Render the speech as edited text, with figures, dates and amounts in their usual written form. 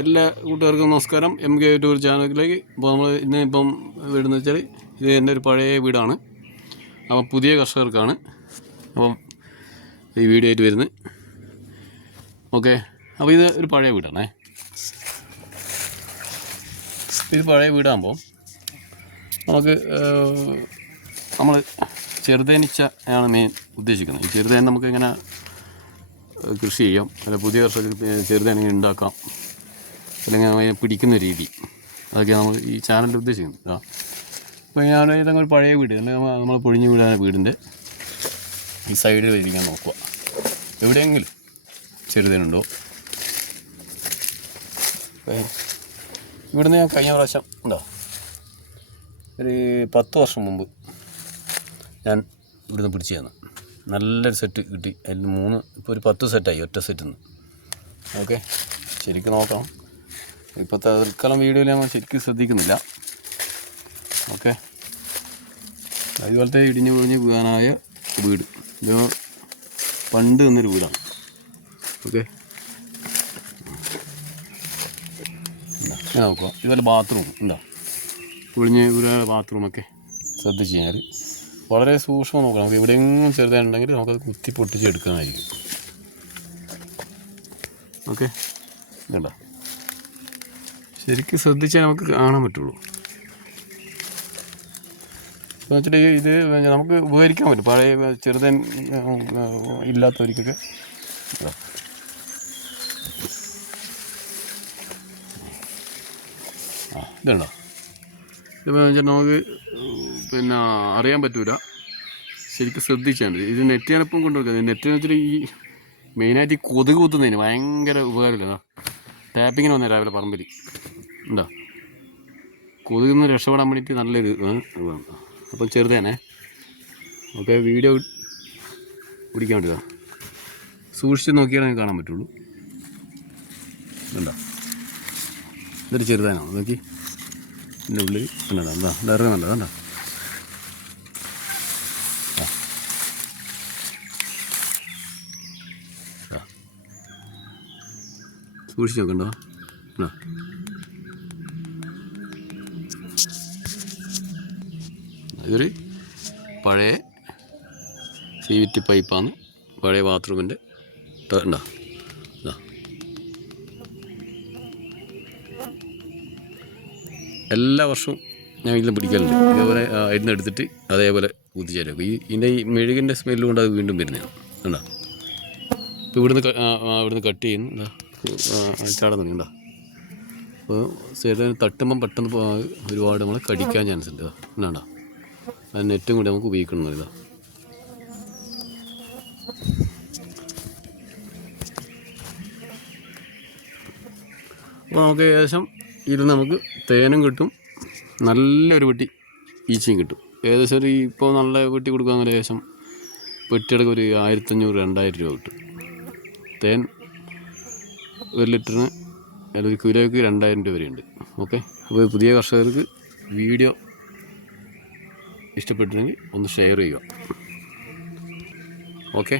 എല്ലാ കൂട്ടുകാർക്കും നമസ്കാരം. MK ടൂർ ചാനലിലേക്ക്. അപ്പോൾ നമ്മൾ ഇന്നിപ്പം വീടെന്ന് വെച്ചാൽ ഇത് എൻ്റെ ഒരു പഴയ വീടാണ്. അപ്പം പുതിയ കർഷകർക്കാണ് അപ്പം ഈ വീഡിയോ ആയിട്ട് വരുന്നത്. ഓക്കെ, അപ്പോൾ ഇത് ഒരു പഴയ വീടാണേ. ഇത് പഴയ വീടാകുമ്പോൾ നമുക്ക് നമ്മൾ ചെറുതേനീച്ച ആണ് മെയിൻ ഉദ്ദേശിക്കുന്നത്. ഈ ചെറുതേന നമുക്ക് ഇങ്ങനെ കൃഷി ചെയ്യാം, അല്ല പുതിയ കർഷകർക്ക് ചെറുതേന ഉണ്ടാക്കാം, അല്ലെങ്കിൽ അതിനെ പിടിക്കുന്ന രീതി, അതൊക്കെയാണ് നമ്മൾ ഈ ചാനലിൽ ഉദ്ദേശിക്കുന്നത്. അപ്പോൾ ഞാൻ ഇതങ്ങനെ ഒരു പഴയ വീട്, അല്ലെങ്കിൽ നമ്മൾ പൊഴിഞ്ഞ് വീടാன വീടിൻ്റെ ഈ സൈഡിൽ ഇരിക്കാൻ നോക്കുക. എവിടെയെങ്കിലും ചെറുതേനുണ്ടോ? ഇവിടുന്ന് ഞാൻ കഴിഞ്ഞ പ്രാവശ്യം ഉണ്ടോ ഒരു 10 വർഷം മുമ്പ് ഞാൻ ഇവിടുന്ന് പിടിച്ചു തന്നു. നല്ലൊരു സെറ്റ് കിട്ടി. അതിൽ 3 ഇപ്പോൾ ഒരു 10 സെറ്റായി ഒറ്റ സെറ്റിൽ നിന്ന്. ഓക്കെ, ശരിക്കും നോക്കണം. ഇപ്പോഴത്തെ തൽക്കാലം വീഡിയോയിൽ നമ്മൾ ശരിക്കും ശ്രദ്ധിക്കുന്നില്ല. ഓക്കെ, അതുപോലത്തെ ഇടിഞ്ഞു പൊളിഞ്ഞ് വീഴാനായ വീട്. ഇത് പണ്ട് നിന്നൊരു വീടാണ്. ഓക്കെ, ഇങ്ങനെ നോക്കുക. ഇതുപോലെ ബാത്റൂം ഉണ്ടോ, പൊളിഞ്ഞ് വീഴാനുള്ള ബാത്റൂമൊക്കെ ശ്രദ്ധിച്ച് കഴിഞ്ഞാൽ വളരെ സൂക്ഷ്മം നോക്കണം. നമുക്ക് എവിടെയെങ്കിലും ചെറുതായിട്ടുണ്ടെങ്കിൽ നമുക്കത് കുത്തി പൊട്ടിച്ച് എടുക്കാനായിരിക്കും. ഓക്കെ, വേണ്ട ശരിക്കും ശ്രദ്ധിച്ചാൽ നമുക്ക് കാണാൻ പറ്റുള്ളൂ. എന്ന് വെച്ചിട്ട് ഇത് നമുക്ക് ഉപകരിക്കാൻ പറ്റും. പഴയ ചെറുതൻ ഇല്ലാത്തവർക്കൊക്കെ ഇതുണ്ടോ. ഇതിപ്പോൾ വെച്ചാൽ നമുക്ക് പിന്നെ അറിയാൻ പറ്റൂല, ശരിക്കും ശ്രദ്ധിച്ചാൽ മതി. ഇത് നെറ്റിനൊപ്പം കൊണ്ടുവെക്കുക. നെറ്റിന് വെച്ചിട്ട് ഈ മെയിനായിട്ട് ഈ കൊതുക് കുത്തുന്നതിന് ഭയങ്കര ഉപകാരമില്ല. ടാപ്പിങ്ങിന് വന്നേ രാവിലെ പറമ്പിൽ ഉണ്ടോ, കൊതുകിൽ നിന്ന് രക്ഷപ്പെടാൻ വേണ്ടിയിട്ട് നല്ലൊരു ഇതാണ്. അപ്പം ചെറുതേനെ ഓക്കെ, വീഡിയോ പിടിക്കാൻ വേണ്ടിയതാ. സൂക്ഷിച്ച് നോക്കിയാലേ നിങ്ങൾക്ക് കാണാൻ പറ്റുള്ളൂ. ഇതുണ്ടോ, ഇതൊരു ചെറുതേനാണ്. നോക്കി ഇതിൻ്റെ ഉള്ളിൽ എന്നതാ എന്താ ഇറങ്ങി നല്ലതാ. സൂക്ഷിച്ച് നോക്കണ്ടോ. ഇതൊരു പഴയ CVT പൈപ്പാണ്, പഴയ ബാത്റൂമിൻ്റെ ഉണ്ടോ. ഇതാ എല്ലാ വർഷവും ഞാൻ ഇതിലും പിടിക്കലുണ്ട്. ഇതേപോലെ അതിൽ എടുത്തിട്ട് അതേപോലെ കുത്തിച്ചേരും. അപ്പോൾ ഇതിൻ്റെ ഈ മെഴുകിൻ്റെ സ്മെല്ല് കൊണ്ട് അത് വീണ്ടും വരുന്നതാണ്. ഉണ്ടോ, ഇപ്പോൾ ഇവിടുന്ന് കട്ട് ചെയ്യുന്നു. എന്താ ചാടാൻ തുടങ്ങിണ്ടോ. അപ്പോൾ ചേട്ടൻ തട്ടുമ്പം പെട്ടെന്ന് ഒരുപാട് നമ്മൾ കടിക്കാൻ ചാൻസ് ഉണ്ട്. എന്നാണ്ടോ, അത് നെറ്റും കൂടി നമുക്ക് ഉപയോഗിക്കണം. ഇതാ അപ്പോൾ നമുക്ക് ഏകദേശം ഇരുന്ന് നമുക്ക് തേനും കിട്ടും, നല്ലൊരു പെട്ടി ഈച്ചയും കിട്ടും. ഏകദേശം ഒരു ഇപ്പോൾ നല്ല പെട്ടി കൊടുക്കുകയാണെങ്കിൽ ഏകദേശം പെട്ടിയെടുക്കുക ഒരു 1500-2000 രൂപ കിട്ടും. തേൻ 1 ലിറ്ററിന് അല്ലെങ്കിൽ കിലോയ്ക്ക് 2000 രൂപ വരെയുണ്ട്. ഓക്കെ, അപ്പോൾ പുതിയ കർഷകർക്ക് വീഡിയോ ഇഷ്ടപ്പെട്ടിട്ടുണ്ടെങ്കിൽ ഒന്ന് ഷെയർ ചെയ്യുക. ഓക്കെ.